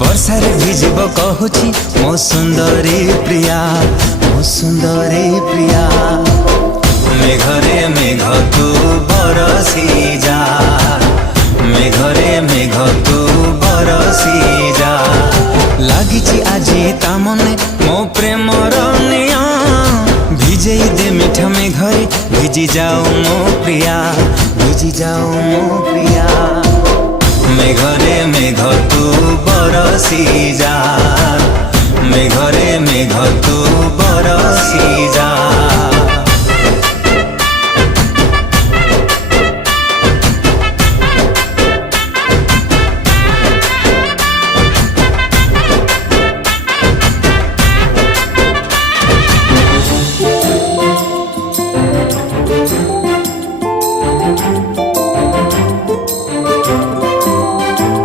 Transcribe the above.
ବର୍ଷାରେ ଭିଜିବ କହୁଛି ମୋ ସୁନ୍ଦରୀ ପ୍ରିୟା, ମୋ ସୁନ୍ଦରୀ ପ୍ରିୟା। ମେଘରେ ମେଘ ତୁ ବରସି ଯା, ମେଘରେ ମେଘ ତୁ ବରସି ଯା। ଲାଗିଛି ଆଜି ତା ମନେ ମୋ ପ୍ରେମର ନିଆଁ, ଭିଜେଇ ଦେ ମିଠା ମେଘରେ ଭିଜି ଯାଉ ମୋ ପ୍ରିୟା, ଭିଜି ଯାଉ ମୋ ପ୍ରିୟା। মেঘরে মেঘ তু বরসি যা, মেঘরে মেঘ তু বরসি যা।